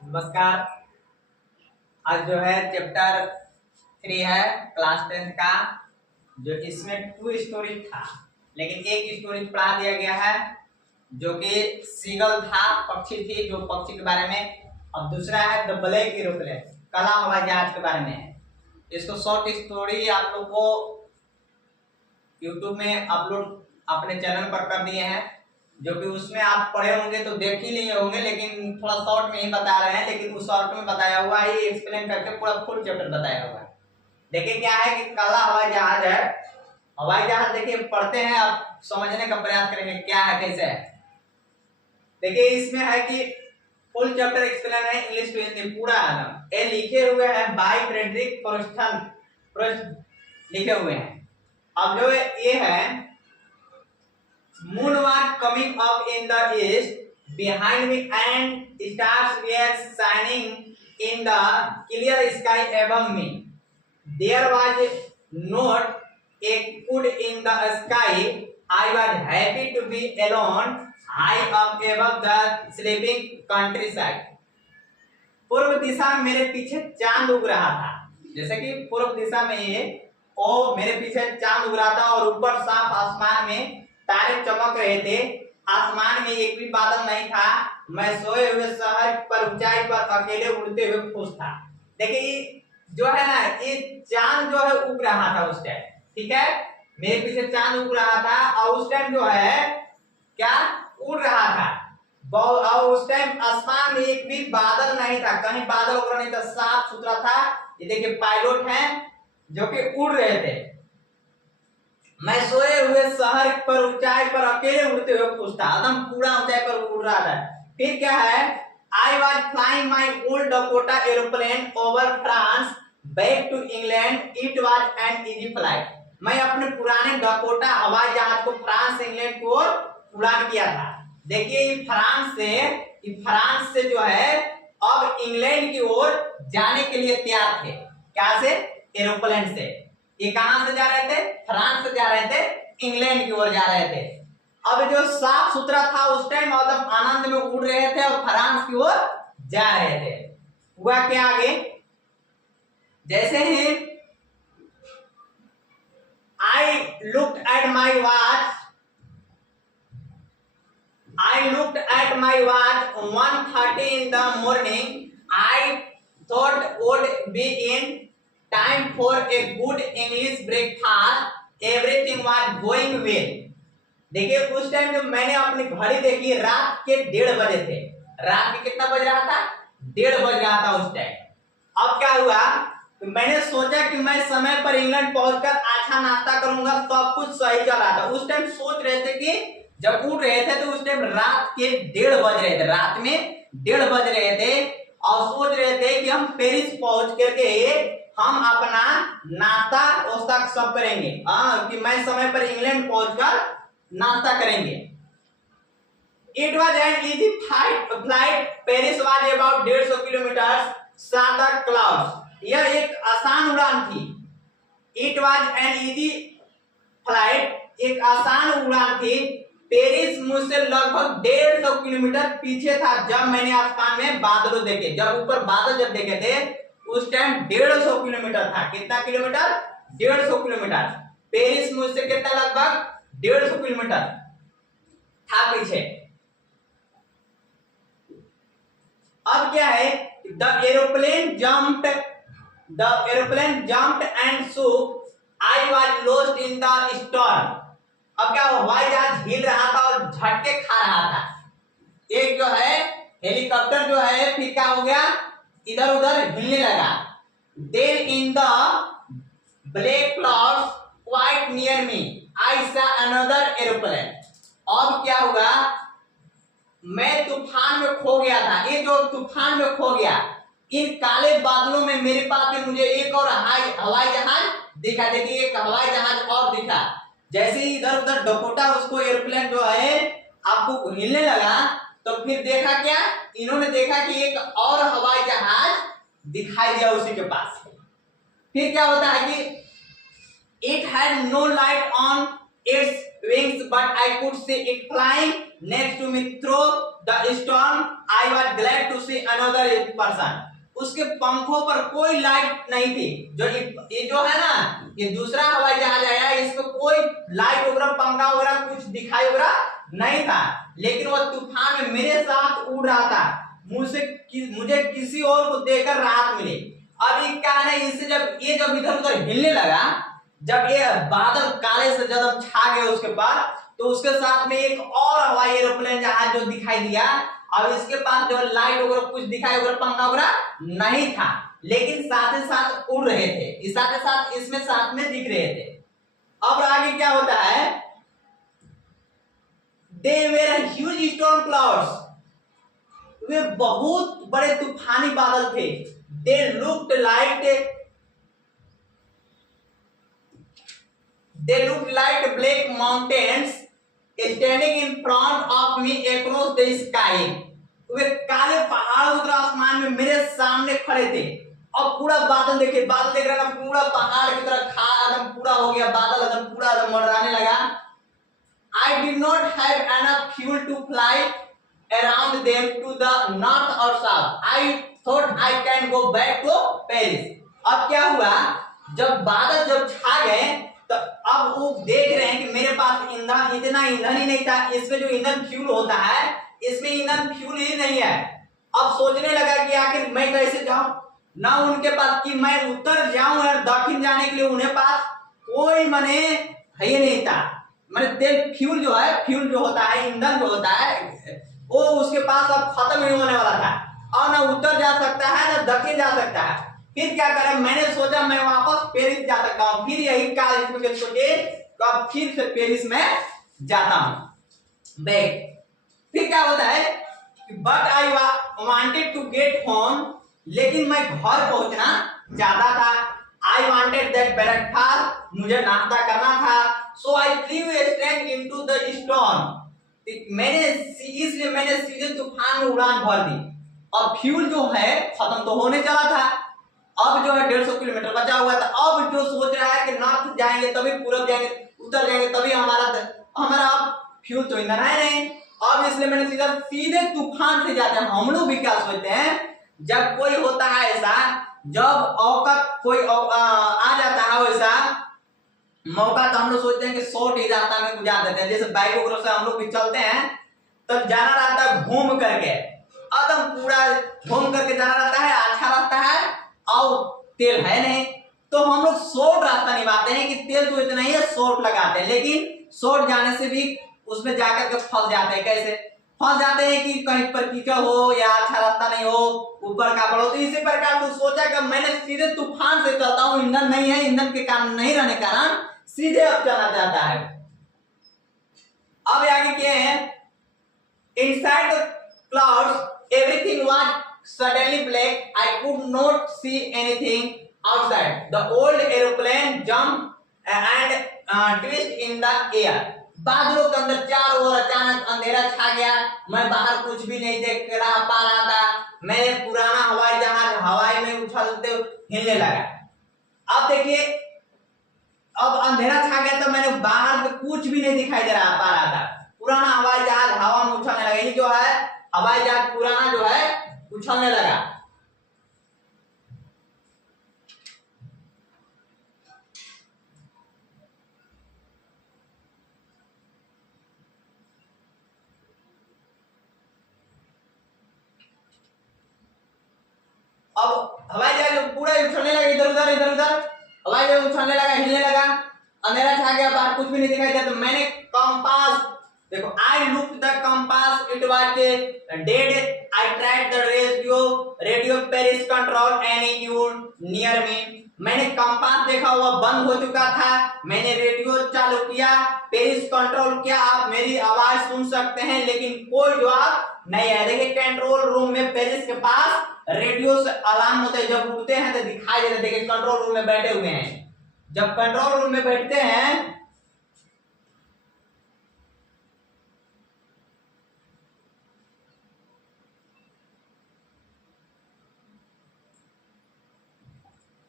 नमस्कार। आज जो है चैप्टर 3 है क्लास 10 का, जो इसमें 2 स्टोरी था, लेकिन एक स्टोरी पढ़ा दिया गया है जो कि सीगल था, पक्षी थी, जो पक्षी के बारे में। अब दूसरा है द ब्लैक एरोप्लेन, काला हवाई जहाज के बारे में है। इसको शॉर्ट स्टोरी आप लोग को यूट्यूब में अपलोड अपने चैनल पर कर दिए हैं, जो कि उसमें आप पढ़े होंगे तो देख ही लिए होंगे, लेकिन थोड़ा शॉर्ट में ही बता रहे हैं। लेकिन उस शॉर्ट में बताया हुआ है, एक्सप्लेन करके पूरा फुल चैप्टर बताया हुआ है। देखिए क्या है कि काला हवाई जहाज है। हवाई जहाज देखिए पढ़ते हैं, आप समझने का प्रयास करेंगे क्या है कैसे है। देखिए इसमें है कि फुल चैप्टर एक्सप्लेन है, इंग्लिश टू हिंदी पूरा है ना। ये लिखे हुए हैं बाय फ्रेडरिक प्रोस्ट लिखे हुए हैं। अब जो ये है, moon was coming up in the east behind me and stars were shining in the clear sky above me. There was not a cloud in the sky. I was happy to be alone high up above the sleeping countryside. पूर्व दिशा में मेरे पीछे चांद उग रहा था। जैसे कि पूर्व दिशा में ये मेरे पीछे चांद उग रहा था और ऊपर साफ आसमान में तारे चमक रहे थे। आसमान में एक भी बादल नहीं था। मैं सोए हुए शहर पर ऊंचाई पर अकेले उड़ते हुए खुश था। देखिए जो है ना, ये चांद जो है उग रहा था उस टाइम, ठीक है। मेरे पीछे चांद उग रहा था और उस टाइम जो है क्या उड़ रहा था। और उस टाइम आसमान में एक भी बादल नहीं था, कहीं बादल उड़ नहीं था, साफ सुथरा था। ये देखिए पायलट हैं जो कि उड़ रहे थे। मैं सोए हुए शहर पर ऊंचाई पर अकेले उड़ते हुए खुश था, एकदम पूरा ऊंचाई पर उड़ रहा था। फिर क्या है, I was flying my old Dakota aeroplane over France back to England. It was an easy flight. मैं अपने पुराने डकोटा हवाई जहाज को फ्रांस इंग्लैंड की ओर उड़ान किया था। देखिए ये फ्रांस से जो है अब इंग्लैंड की ओर जाने के लिए तैयार थे। क्या से? एरोप्लेन से। ये कहां से जा रहे थे? फ्रांस से जा रहे थे, इंग्लैंड की ओर जा रहे थे। अब जो साफ सुथरा था उस टाइम एकदम आनंद में उड़ रहे थे और फ्रांस की ओर जा रहे थे। हुआ क्या आगे, जैसे ही I looked at my watch 1:30 in the morning. I thought would be in time for a good English breakfast. Everything was going well. देखिए उस टाइम जब मैंने अपनी घड़ी देखी, रात के 1:30 बजे थे। रात के कितना बज रहा था? 1:30 बज रहा था उस टाइम। अब क्या हुआ, तो मैंने सोचा कि मैं समय पर इंग्लैंड पहुंचकर अच्छा नाश्ता करूंगा, सब कुछ सही चल रहा था। उस टाइम सोच रहे थे कि जब उठ रहे थे तो उस टाइम रात के 1:30 बज रहे थे, रात में 1:30 बज रहे थे और सोच रहे थे कि हम पेरिस पहुंच करके हम अपना नाश्ता वास्ता सब करेंगे। कि मैं समय पर इंग्लैंड पहुंचकर नाश्ता करेंगे। It was an easy flight. Paris was about 150 kilometre saw the clouds. यह एक आसान उड़ान थी। It was an easy flight. एक आसान उड़ान थी। पेरिस मुझसे लगभग 150 किलोमीटर पीछे था जब मैंने आसमान में बादलों देखे। जब ऊपर बादल जब देखे थे उस टाइम 150 किलोमीटर था। कितना किलोमीटर? 150 किलोमीटर। पेरिस मुझसे कितना? लगभग 150 किलोमीटर था पीछे। अब क्या है, the aeroplane jumped and shook. I was lost in the storm. अब क्या, हवाई जहाज हिल रहा था और झटके खा रहा था। एक जो है हेलीकॉप्टर जो है फिर क्या हो गया, इधर उधर हिलने लगा। Then in the black clouds quite near me, I saw another aeroplane. अब क्या हुआ, मैं तूफान में खो गया था। ये जो तूफान में खो गया, इन काले बादलों में मेरे पास में मुझे एक और हवाई जहाज दिखा। देखिए एक हवाई जहाज और दिखा। जैसे ही इधर उधर डकोटा उसको एयरप्लेन जो है आपको हिलने लगा, तो फिर देखा क्या, इन्होंने देखा कि एक और हवाई जहाज दिखाई दिया उसी के पास। फिर क्या होता है कि it had no light on its wings but I could see it flying next to me through the storm I was glad to see another person. उसके पंखों पर कोई लाइट नहीं थी। जो ये जो है ना, ये दूसरा हवाई जहाज आया, इसमें कोई लाइट वगैरह पंखा वगैरह कुछ दिखाई वगैरह नहीं था, लेकिन वह तूफान में मेरे साथ उड़ रहा था। मुझे किसी और को देखकर राहत मिली। अब ये क्या है, इससे जब इधर उधर हिलने लगा, जब ये बादल काले से जब छा गए उसके पास, तो उसके साथ में एक और हवाई एरोप्लेन जहाज जो दिखाई दिया। अब इसके पास जो लाइट वगैरह कुछ दिखाई वगैरह पंखा वगैरह नहीं था, लेकिन साथ ही साथ उड़ रहे थे, साथ ही साथ इसमें साथ में दिख रहे थे। अब आगे क्या होता है, they were huge storm clouds, वे बहुत बड़े तूफानी बादल थे। They looked like black mountains standing in front of me across the sky. वे काले पहाड़ उधर आसमान में मेरे सामने खड़े थे। अब पूरा बादल देखिए, बादल देख रहा था, पूरा पहाड़ की तरह एकदम पूरा हो गया, बादल एकदम पूरा मंडराने लगा। I did not have enough fuel to fly around them to the north or south. I thought I can go back to Paris. अब क्या हुआ, जब बादल जब छा गए, तो अब वो देख रहे हैं कि मेरे पास ईंधन, इतना ईंधन ही नहीं था। इसमें जो ईंधन फ्यूल होता है, इसमें ईंधन फ्यूल ही नहीं है। अब सोचने लगा कि आखिर मैं कैसे जाऊं, ना उनके पास कि मैं उत्तर जाऊं और दक्षिण जाने के लिए उन्हें पास कोई मने है ही नहीं था। मैंने तेल फ्यूल जो है, फ्यूल जो होता है, ईंधन जो होता है, वो उसके पास अब खत्म ही होने वाला था, और ना उत्तर जा सकता है ना दक्षिण जा सकता है। फिर क्या करें, मैंने सोचा मैं वापस पेरिस जा सकता हूँ। फिर यही काल इसमें सोचे तो अब फिर से पेरिस में जाता हूँ बैक। फिर क्या होता है, but I wanted to get home, लेकिन मैं घर पहुंचना चाहता था। आई वांटेड दैट ब्रेकफास्ट, मुझे नाश्ता करना था। सो आई फ्लेw straight into the storm, इसलिए मैंने सीधे तूफान में उड़ान भर दी। और फ्यूल जो है खत्म तो होने चला था, अब जो है 150 किलोमीटर बचा हुआ था। अब जो सोच रहा है कि नॉर्थ जाएंगे तभी पूरब जाएंगे, उत्तर जाएंगे तभी हमारा अब फ्यूल तो ईंधन है नहीं। अब इसलिए मैंने सीधे तूफान से जाते हैं। हम लोग भी क्या सोचते हैं, जब कोई होता है ऐसा, जब औकत कोई आ जाता है वैसा मौका, तो हम लोग सोचते हैं कि शॉर्ट ही रास्ता में गुजार देते हैं। जैसे बाइक वगैरह से हम लोग भी चलते हैं, तब जाना रहता है घूम करके, एकदम पूरा घूम करके जाना रहता है, अच्छा रास्ता है और तेल है नहीं, तो हम लोग शॉर्ट रास्ता निभाते हैं कि तेल तो इतना ही है, शॉर्ट लगाते हैं। लेकिन शॉर्ट जाने से भी उसमें जाकर के फंस जाते हैं। कैसे फंस जाते हैं कि कहीं पर कीचड़ हो या अच्छा रास्ता नहीं हो, ऊपर का पड़ो। तो इसी प्रकार तो सोचा कि मैंने सीधे तूफान से चलता हूँ, ईंधन नहीं है, ईंधन के कारण नहीं रहने के कारण सीधे अब चलना चाहता है। अब आगे क्या है, inside the clouds everything was suddenly black, I could not see anything outside, the old aeroplane jump and twist in the air. बादलों के अंदर चारों ओर अचानक अंधेरा छा गया, मैं बाहर कुछ भी नहीं देख पा रहा था। मैंने पुराना हवाई जहाज हवाई में उछलते हिलने लगा। अब देखिए, अब अंधेरा छा गया तो मैंने बाहर से कुछ भी नहीं दिखाई दे रहा पा रहा था। पुराना हवाई जहाज हवा में उछलने लगा। ये जो है हवाई जहाज पुराना जो है उछलने लगा। अब हवाई जहाज पूरा उछलने लगा, इधर उधर हवाई जहाज उछलने लगा, हिलने लगा, अंधेरा छा गया, बाहर कुछ भी नहीं दिखाई दिया। तो मैंने कंपास, देखो, I looked the compass, it was dead, I tried the radio Paris control any you near me. मैंने कंपास देखा, हुआ बंद हो चुका था। मैंने रेडियो चालू किया, पेरिस कंट्रोल किया, आप मेरी आवाज सुन सकते हैं, लेकिन कोई जवाब नहीं है। देखिए कंट्रोल रूम में पेरिस के पास रेडियो से अलार्म होते हैं, जब उठते हैं तो दिखाई देते। देखिए कंट्रोल रूम में बैठे हुए हैं, जब कंट्रोल रूम में बैठते हैं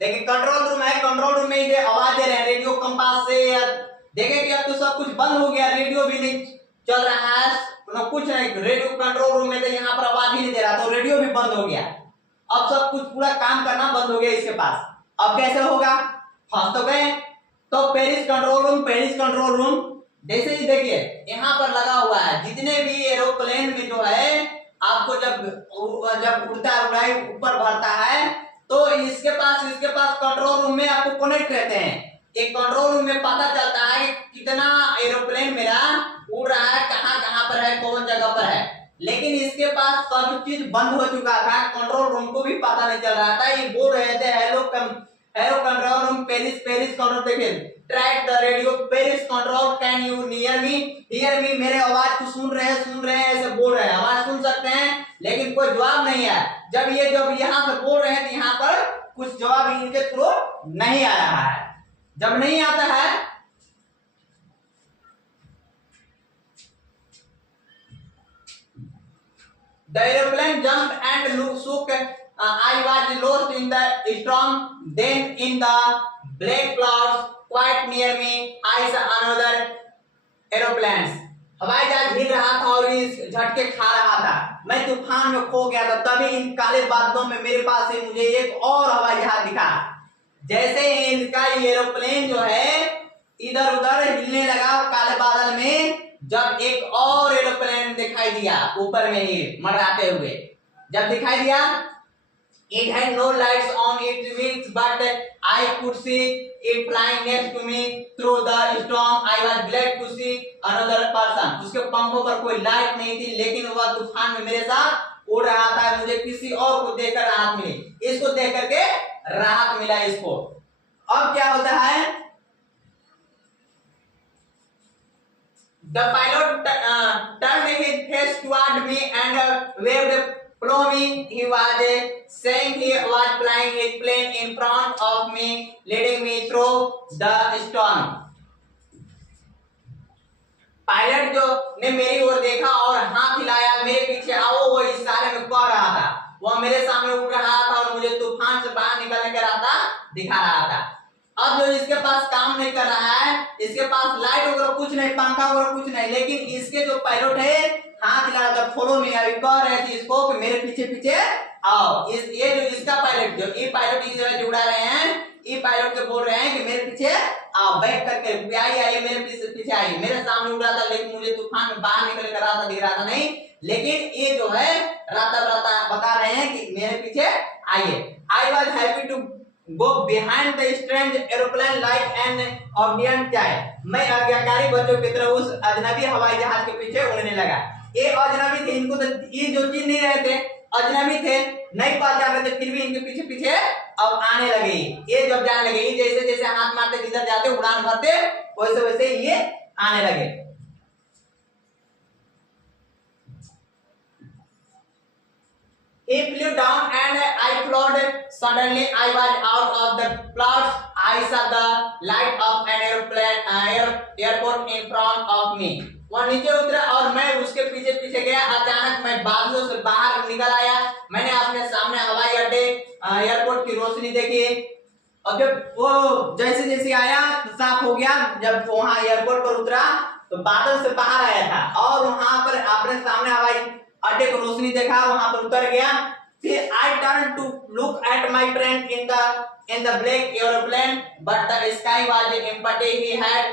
देखिए कंट्रोल रूम है, कंट्रोल रूम में ये आवाज दे रहे हैं रेडियो कंपास से। देखिए कि अब तो सब कुछ बंद हो गया, रेडियो भी नहीं चल रहा है ना, कुछ नहीं, रेडियो कंट्रोल रूम में तो यहाँ पर आवाज ही नहीं दे रहा, तो रेडियो भी बंद हो गया। अब सब कुछ पूरा काम करना बंद हो गया इसके पास। अब कैसे होगा, फंस तो गए। तो पेरिस कंट्रोल रूम जैसे ही देखिए यहाँ पर लगा हुआ है, जितने भी एरोप्लेन में जो है आपको जब उड़ता उड़ाई ऊपर बढ़ता है तो इसके पास कंट्रोल रूम में आपको कनेक्ट रहते हैं। एक कंट्रोल रूम में पता चलता है कि कितना एरोप्लेन मेरा उड़ रहा है, कहाँ कहाँ पर है, कौन जगह पर है। लेकिन इसके पास सब चीज बंद हो चुका था, कंट्रोल रूम को भी पता नहीं चल रहा था। ये बोल रहे थे hello control room Paris control, देखिए track the radio Paris control, can you hear me, मेरे आवाज को सुन रहे हैं, ऐसे बोल रहे हैं, आवाज सुन सकते हैं, लेकिन कोई जवाब नहीं है। जब यहाँ से बोल रहे हैं तो यहाँ पर कुछ जवाब इनके थ्रू नहीं आ रहा है। जब नहीं आता है the aeroplane jumped and shook. I was lost in the storm. Then in the black clouds quite near me I saw another aeroplanes. हवाई जहाज हिल रहा था और इस झटके खा रहा था, मैं तूफान में खो गया था। तभी इन काले बादलों में मेरे पास से मुझे एक और हवाई जहाज दिखा। जैसे इनका एरोप्लेन जो है इधर उधर हिलने लगा काले बादल में, जब एक और एरोप्लेन दिखाई दिया ऊपर में ही मंडराते हुए, जब दिखाई दिया, it had no lights on its wings but I could see it flying next to me through the storm. I was glad to see another person. उसके पंखों पर कोई लाइट नहीं थी, लेकिन वह तूफान में मेरे साथ उड़ रहा था। मुझे किसी और को देखकर राहत मिली, इसको देख करके राहत मिला इसको। अब क्या होता है, the pilot turned his face toward me and waved below me. He was saying he was flying his plane in front of me, leading me through the storm. Pilot जो ने मेरी ओर देखा और हाथ हिलाया, मेरे पीछे आओ, वो इशारे में कह रहा था। वह मेरे सामने उड़ रहा था और मुझे तूफान से बाहर निकलने का रास्ता दिखा रहा था। अब जो इसके पास काम नहीं कर रहा है, इसके पास लाइट वगैरह कुछ नहीं, पंखा वगैरह कुछ नहीं, लेकिन इसके जो पायलट है हाथ हिला रहा था, फॉलो मी, अभी कह रहे थे इसको कि मेरे पीछे पीछे आओ। ये जो इसका पायलट जो ये पायलट इस जगह उड़ा रहे हैं, ये पायलट से बोल रहे हैं कि मेरे पीछे आओ, बैठ करके आइए मेरे पीछे आइए। मेरे सामने उड़ रहा था, लेकिन मुझे तूफान में बाहर निकलने का रास्ता दिख रहा था नहीं, लेकिन ये जो है राता बता रहे हैं कि मेरे पीछे आइए। I was happy to go behind the strange aeroplane like an obedient child. मैं आज्ञाकारी बच्चों की तरह उस अजनबी हवाई जहाज के पीछे उड़ने लगा। ये अजनबी थे, इनको तो ये जो चीज नहीं रहे थे, अजनबी थे, नहीं पहचान रहे थे, फिर भी इनके पीछे पीछे अब आने लगे। ये जब जाने लगे, जैसे जैसे हाथ मारते जिधर जाते उड़ान भरते, वैसे वैसे ये आने लगे। He flew down and I floated. Suddenly I was out of the clouds. I saw the light of an airport in front of me. वह नीचे उतरा और मैं उसके पीछे पीछे गया। अचानक मैं बादलों से बाहर निकल आया। मैंने अपने सामने हवाई अड्डे एयरपोर्ट की रोशनी देखी। और जब वो जैसे जैसे आया तो साफ हो गया। जब वहां एयरपोर्ट पर उतरा तो बादल से बाहर आया था और वहां पर अपने सामने हवाई अड्डे को रोशनी देखा, वहां पर उतर गया। फिर I turned to look at my friend in the black aeroplane, but the sky was empty. He had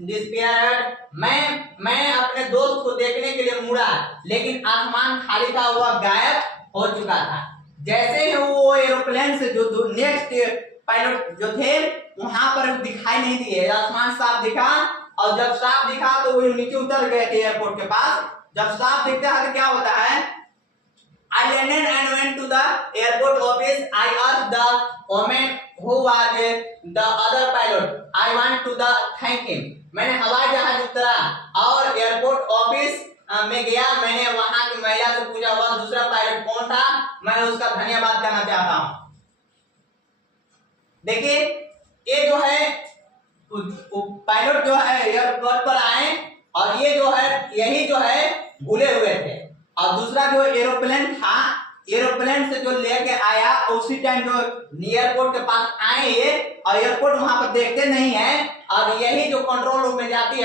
disappeared. मैं अपने दोस्त को देखने के लिए मुड़ा, लेकिन आसमान खाली था, वह गायब हो चुका था। जैसे ही वो एरोप्लेन से जो नेक्स्ट पायलट जो थे वहां पर दिखाई नहीं दिए, आसमान साफ दिखा। और जब साफ दिखा तो वो नीचे उतर गए थे एयरपोर्ट के पास। जब साफ दिखता है तो क्या होता है, I landed and went to the airport office. I asked the woman who was the other pilot. I want to thank him. मैंने हवाई जहाज उतरा और एयरपोर्ट ऑफिस में गया। मैंने वहां की महिला से पूछा वह दूसरा पायलट कौन था, मैं उसका धन्यवाद करना चाहता हूँ। देखिए ये जो है पायलट जो है एयरपोर्ट पर आए और ये जो है यही जो है भूले हुए थे। और दूसरा जो एरोप्लेन था, एरोप्लेन से जो लेके आया उसी टाइम जो एयरपोर्ट के पास आए ये, और एयरपोर्ट वहां पर देखते नहीं है। और यही जो कंट्रोल रूम में जाते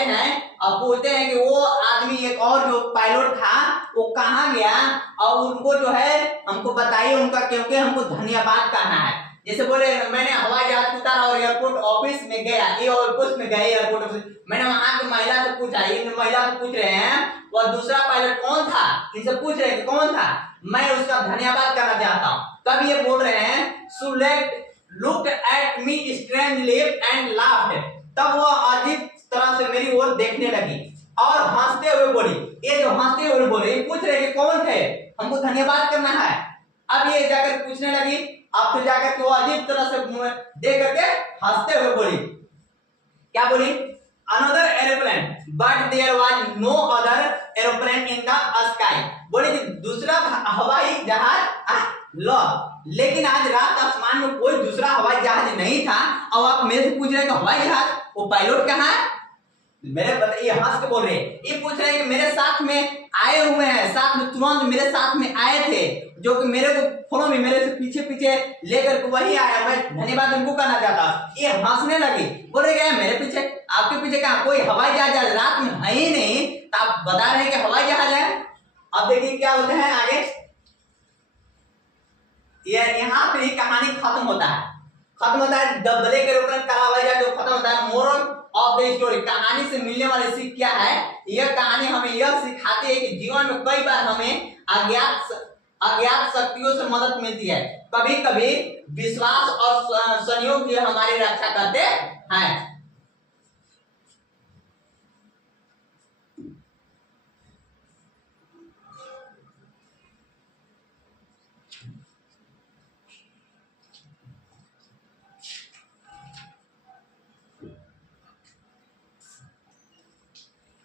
हैं अब पूछते हैं कि वो आदमी एक और जो पायलट था वो कहाँ गया और उनको जो है हमको बताइए उनका, क्योंकि हमको धन्यवाद कहना है। जैसे बोले मैंने हवाई जहाज उतारा और एयरपोर्ट ऑफिस में गया, ये ऑफिस में गए एयरपोर्ट ऑफिस, मैंने वहां की महिला से पूछा, इन महिला से पूछ रहे हैं और दूसरा पायलट कौन था, इनसे पूछ रहे हैं कौन था, मैं उसका धन्यवाद करना चाहता हूँ। तब ये बोल रहे हैं सुलेक्ट looked at me strangely and laughed, तब वो अजीब तरह से मेरी ओर देखने लगी और हंसते हुए बोली। ये जो हंसते हुए बोली पूछ रहे कि कौन थे, हमको धन्यवाद करना है। अब ये जाकर पूछने लगी, अब तो जाकर वो अजीब तरह से देख करके हंसते हुए बोली, क्या बोली, another aeroplane but there was no other aeroplane in the sky, बोले कि दूसरा हवाई जहाज लो, लेकिन आज रात आसमान में कोई दूसरा हवाई जहाज नहीं था। अब आप मेरे से पूछ रहे हैं कि हवाई जहाज, वो पायलट कहाँ है, मेरे ये हंस के बोल रहे हैं, ये पूछ रहे हैं कि मेरे साथ में आए हुए हैं, साथ में तुरंत मेरे साथ में आए थे, जो कि मेरे को फॉलो में मेरे से पीछे पीछे लेकर के वही आया, मैं धन्यवाद उनको करना चाहता। ये हंसने लगी, बोल रहे मेरे पीछे, आपके पीछे कहाँ, कोई हवाई जहाज रात में है ही नहीं, तो आप बता रहे हैं कि हवाई जहाज है। अब देखिए क्या होता है आगे, ये यहाँ पे कहानी खत्म होता है, द ब्लैक एरोप्लेन काला हवाई जहाज जो खत्म होता है। मोरल ऑफ द स्टोरी, कहानी से मिलने वाली सीख क्या है, यह कहानी हमें यह सिखाती है कि जीवन में कई बार हमें अज्ञात शक्तियों से मदद मिलती है, कभी कभी विश्वास और संयोग जो हमारी रक्षा करते हैं।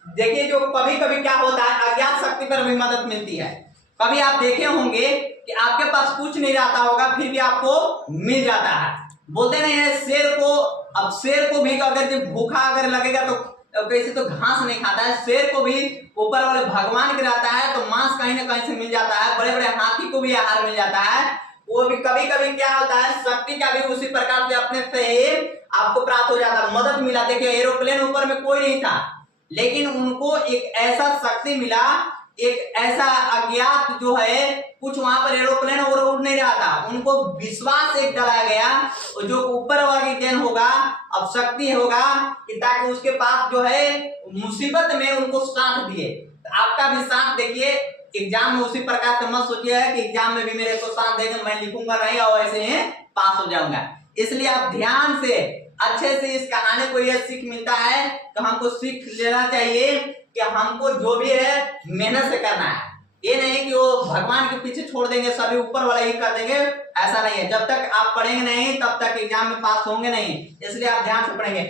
देखिए जो कभी कभी क्या होता है, अज्ञात शक्ति पर भी मदद मिलती है। कभी आप देखे होंगे कि आपके पास कुछ नहीं रहता होगा फिर भी आपको मिल जाता है। बोलते नहीं है शेर को, अब शेर को भी अगर जब भूखा अगर लगेगा तो कैसे तो घास नहीं खाता है, शेर को भी ऊपर वाले भगवान के रहता है तो मांस कहीं ना कहीं से मिल जाता है, बड़े बड़े हाथी को भी आहार मिल जाता है। वो भी कभी कभी क्या होता है, शक्ति का भी उसी प्रकार से अपने से ही आपको प्राप्त हो जाता है, मदद मिला। देखिए एरोप्लेन ऊपर में कोई नहीं था, लेकिन उनको एक ऐसा शक्ति मिला, एक ऐसा अज्ञात जो है कुछ वहां पर एरोप्लेन और उड़ नहीं रहा था, उनको विश्वास एक डाला गया जो ऊपर वाली देन होगा, अब शक्ति होगा कि ताकि उसके पास जो है मुसीबत में उनको साथ दिए। तो आपका भी साथ देखिए एग्जाम में उसी प्रकार से मत सोचिए कि एग्जाम में भी मेरे को साथ देंगे, मैं लिखूंगा नहीं और ऐसे ही पास हो जाऊंगा। इसलिए आप ध्यान से अच्छे से इस कहानी को यह सीख मिलता है कि हमको सीख लेना चाहिए कि हमको जो भी है मेहनत से करना है। ये नहीं कि वो भगवान के पीछे छोड़ देंगे, सभी ऊपर वाले ही कर देंगे, ऐसा नहीं है। जब तक आप पढ़ेंगे नहीं तब तक एग्जाम में पास होंगे नहीं, इसलिए आप ध्यान से पढ़ेंगे।